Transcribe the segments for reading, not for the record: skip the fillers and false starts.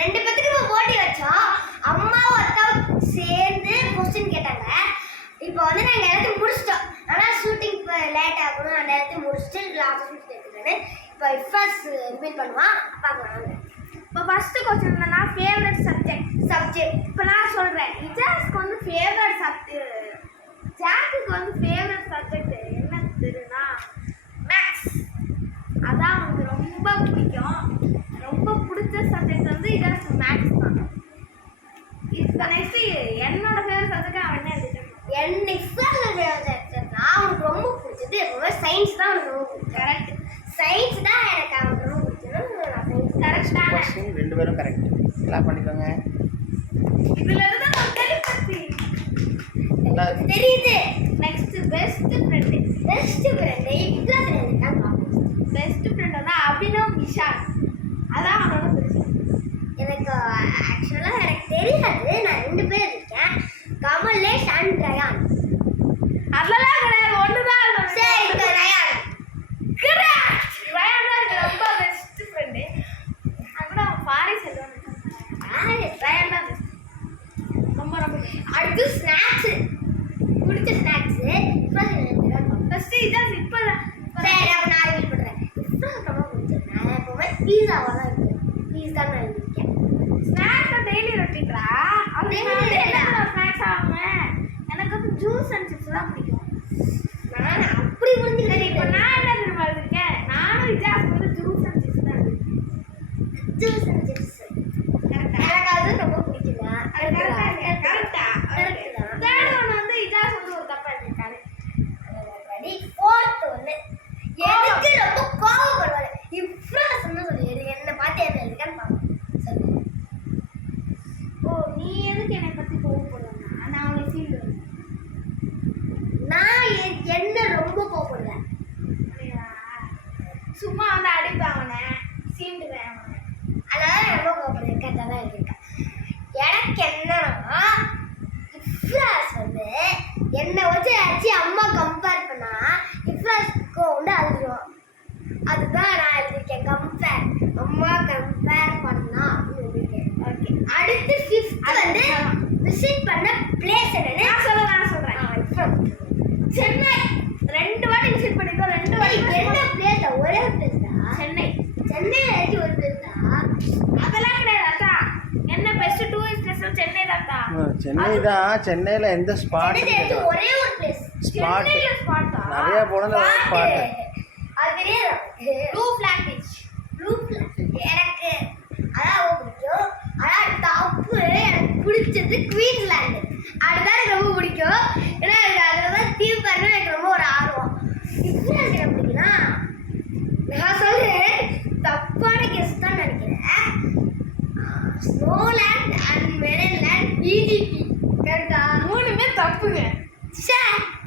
2 பேத்துக்கு நம்ம போட்டி வச்சோம். அம்மாவும் அத்தாவும் சேர்ந்து क्वेश्चन கேட்டாங்க. இப்போ வந்து நாங்க எல்லாத்தையும் முடிச்சிட்டோம். ஆனா ஷூட்டிங் லேட் ஆகும். அந்த எல்லாத்தையும் முடிச்சிட்டு லாஸ்ட் ஷூட் எடுத்துக்கிறேன். இப்போ இஃபாஸ் ரிவீல் பண்ணுவான். பார்க்கலாம். இப்போ ஃபர்ஸ்ட் क्वेश्चन என்னன்னா ஃபேவரட் சப்ஜெக்ட். இப்போ நான் சொல்றேன். இஜாஸ்க்கு வந்து ஃபேவரட் சப்ஜெக்ட், ஜாக்குக்கு வந்து ஃபேவரட் சப்ஜெக்ட் என்ன தெரியுமா? மேக்ஸ். அதான் அவனுக்கு ரொம்ப பிடிக்கும். ரொம்ப பிடிச்ச சப்ஜெக்ட் வந்து இஜாஸ்க்கு மேக்ஸ் தான். இப்போ நெக்ஸ்ட் என்னோட ஃபேவரட் சப்ஜெக்ட் அவன் என்ன எடுத்துட்டான்? என் இஃபாஸ் சப்ஜெக்ட்னா அவனுக்கு ரொம்ப பிடிச்சது எப்பவுமே சயின்ஸ் தான். அவனுக்கு ரொம்ப பிடிக்கும். கரெக்ட். சயின்ஸ் தான் எனக்கு அவனுக்கு ரொம்ப பிடிக்கும். நான் சயின்ஸ் கரெக்டான 2 பேரும் கரெக்ட். கிளாப் பண்ணிக்கோங்க. இதுல இருந்து நான் டெலிபதி தெரியுது. Next best friend. Best friend இஃபாஸ் தான் பாப்போம். பெஸ்ட் ஃப்ரெண்ட் வந்து அபினவ் விஷால். அதான் அவனோட பெஸ்ட். எனக்கு ஆக்சுவலா எனக்கு தெரியாது. நான் 2 பேர் இருக்கேன், கமலேஷ் அண்ட் ரயான். அதெல்லாம் கிடையாது, ஒண்ணுதான் இருக்கும். சரி ரயான். கரெக்ட். ரயான் தான் எனக்கு ரொம்ப பெஸ்ட் ஃப்ரெண்ட். அப்புறம் அவன் பாரிஸ் செல்வன். ரயான் தான் best. ரொம்ப ரொம்ப அடுத்து ஸ்நாக்ஸ். பிடிச்ச ஸ்நாக்ஸ் ஃபர்ஸ்ட் இதான் இப்போ சரி அப்ப நான் ரிவீல் பண்றேன். ரொம்ப பிடிச்சது நான் எப்பவுமே பீஸாவா தான் இருக்கு. பீஸா நான் இருக்கேன். ஸ்நாக்ஸ் டெய்லி ரொட்டீன்றா. அது என்ன ஸ்நாக்ஸ் ஆகும்? எனக்கு வந்து ஜூஸ் அண்ட் சிப்ஸ் தான் பிடிக்கும். நான் அப்படி புரிஞ்சுக்கிறேன். இப்போ நான் என்ன தெரியுமா இருக்கேன்? நானும் இஜாஸ் வந்து ஜூஸ் அண்ட் சிப்ஸ் தான் இருக்கேன். ஜூஸ் அண்ட் சிப்ஸ் எனக்கு அது ரொம்ப பிடிக்குங்க. கரெக்டா? தேர்ட் ஒன் வந்து இஜாஸ் வந்து ஒரு தப்பா இருக்காரு. ரெடி. ஃபோர்த் ஒன்னு எனக்கு ரொம்ப கோவப்படுவாரு. இஃப்ராஸ் சொல்லி என்ன பார்த்து என்ன இருக்கான்னு பாப்போம். சரி. ஓ, நீ எதுக்கு என்னை பத்தி கோவப்படுவேன்னா நான் அவனை ஃபீல் பண்ணுவேன். நான் என்ன ரொம்ப கோவப்படுவேன். சும்மா வந்து அடிப்பேன் அவனை, சீண்டுவேன் அவனை. அதனால ரொம்ப கோவப்படுவேன். கரெக்டாக தான் இருக்கேன். எனக்கு என்னன்னா இஃப்ராஸ் வந்து என்னை வச்சு ஆச்சு அம்மா கம்பேர் பண்ணா இஃப்ராஸ்க்கு வந்து அழுதுருவோம். அதுதான் நான் எழுதியிருக்கேன். கம்பேர் அம்மா கம்பேர் பண்ணா அப்படின்னு எழுதியிருக்கேன். ஓகே. அடுத்து 5th வந்து விசிட் பண்ண பிளேஸ் என்னன்னு நான் சொல்றேன். சென்னை. 2 வாட்டி விசிட் பண்ணிருக்கோம். 2 வாட்டி என்ன பிளேஸ்? ஒரே பிளேஸ் தான். சென்னை. சென்னையில ஏதாச்சும் ஒரு பிளேஸ் தான். அதெல்லாம் கிடையாது அக்கா. என்ன பெஸ்ட் டூரிஸ்ட் பிளேஸ் சென்னை தான். சென்னை தான். சென்னையில் எந்த ஸ்பாட்? சென்னையில ஒரே ஒரு பிளேஸ். ஸ்பாட் சென்னையில ஸ்பாட் தான். நிறைய போனது ஸ்பாட். அது தெரியாது. Blue flag beach. Blue flag எனக்கு அதான் ரொம்ப பிடிக்கும். ஆனால் தப்பு எனக்கு பிடிச்சது குயின்ஸ்லாண்டு. அதுதான் எனக்கு ரொம்ப பிடிக்கும். ஏன்னா எனக்கு அதில் தான் தீம் பார்க்கணும் எனக்கு ரொம்ப ஒரு ஆர்வம். இப்போ எனக்கு என்ன பிடிக்குன்னா நான் சொல்கிறேன் தப்பான கெஸ்ட் தான் நினைக்கிறேன். ஸ்னோலேண்ட் அண்ட் மெரன்லேண்ட் பிஜிபி. கரெக்டா? 3மே தப்புங்க. சே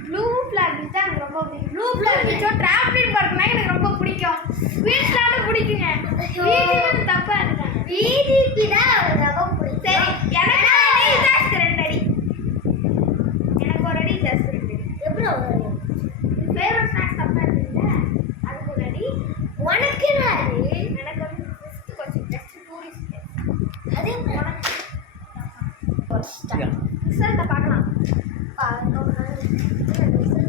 ப்ளூ ஃபிளாக் பீச் தான் எனக்கு ரொம்ப பிடிக்கும். ப்ளூ ஃபிளாக் பீச்சோ டிராவலிங் பார்க்னா எனக்கு ரொம்ப பிடிக்கும். குயின்ஸ்லாண்ட் பிடிக்குங்க. பிஜிபி தப்பா இருக்காங்க. பிஜிபி தான் எனக்கு ரொம்ப பிடிக்கும். சரி, எனக்கு ஒரு அடி ஜாஸ்தி 2 அடி. எனக்கு ஒரு அடி ஜாஸ்தி 2 அடி. எப்படி ஒரு ஃபேவரட் ஸ்நாக்ஸ் தப்பா இருக்குல்ல, அதுக்கு ஒரு அடி. உனக்கு என்ன அது? எனக்கு வந்து ஃபர்ஸ்ட் கொஞ்சம் ஜஸ்ட் டூரிஸ்ட். அதே ரிசல்ட்டை பார்க்கலாம்.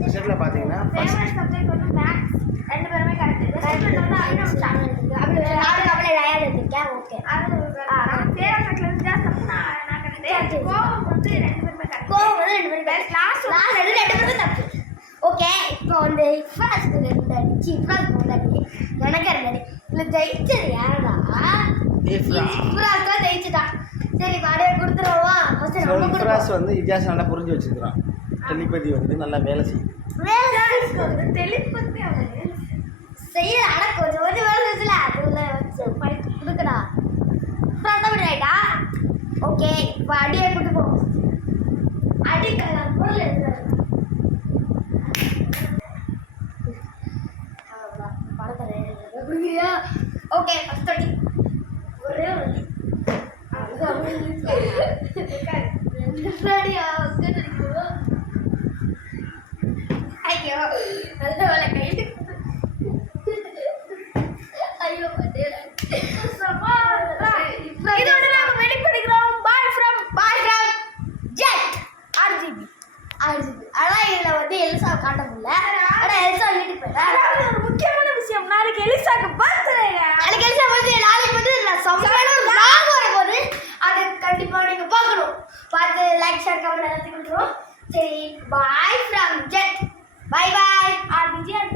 ரிசல்ட்டில் பார்த்தீங்கன்னா ஃபேவரட் சப்ஜெக்ட் வந்து மேக்ஸ். 2 பேருமே கரெக்ட். ரிசல்ட் வந்து அபினவ் விஷால். ஓகே. அது ஃபேவரட் சப்ஜெக்ட்ல இருந்து ஜாஸ்தி தப்பு நான் கரெக்ட். கோவம் வந்து 2 பேருமே கரெக்ட். கோவம் வந்து 2 பேரும் லாஸ்ட் 2 பேரும் தப்பு. ஓகே. இப்போ வந்து இஃப்ராஸ்க்கு 2 அடிச்சு இஃப்ராஸ்க்கு 1 அடி எனக்கு 2 அடி. இல்லை ஜெயிச்சது யாரா? இஃப்ராஸ் தான் ஜெயிச்சுட்டான். சரி வாடகை கொடுத்துருவா. இஃப்ராஸ் வந்து இஜாஸ் நல்லா புரிஞ்சு வச்சுக்கிறான். டெலிபதி வந்து நல்லா வேலை செய்யுது. தெளிப்பத்தி அவரு செய்ய அட கொஞ்சம் கொஞ்சம் வேலை செஞ்சல அதுல வச்சு பைக் கொடுக்கடா. இஃப்ராஸ் தான் ரைட்டா? ஓகே. இப்போ அடியை கொடுத்து போவோம். அடிக்கலாம் பொருள் எடுத்து படத்தை ஓகே. ஃபர்ஸ்ட் அடி ஒரே ஒரு அடி. ஐயோ நல்ல வேலை கைட்டு. ஐயோ இதோட காமிச்சிருக்கு. ஆனா இதுல வந்து எலிசா காட்ட முடியல. ஆனா எலிசா வீட்டுக்கு போயிட்டா. அதாவது ஒரு முக்கியமான விஷயம், நாளைக்கு எலிசாக்கு பர்த்டேங்க. நாளைக்கு எலிசா வந்து நாளைக்கு வந்து செம்மையான ஒரு vlog வரப்போகுது. அது கண்டிப்பா நீங்க பார்க்கணும். பார்த்து லைக் ஷேர் கமெண்ட் எல்லாத்தையும் கொடுத்துருவோம். சரி பாய் ஃப்ரம் ஜெட். Bye bye. விஜய்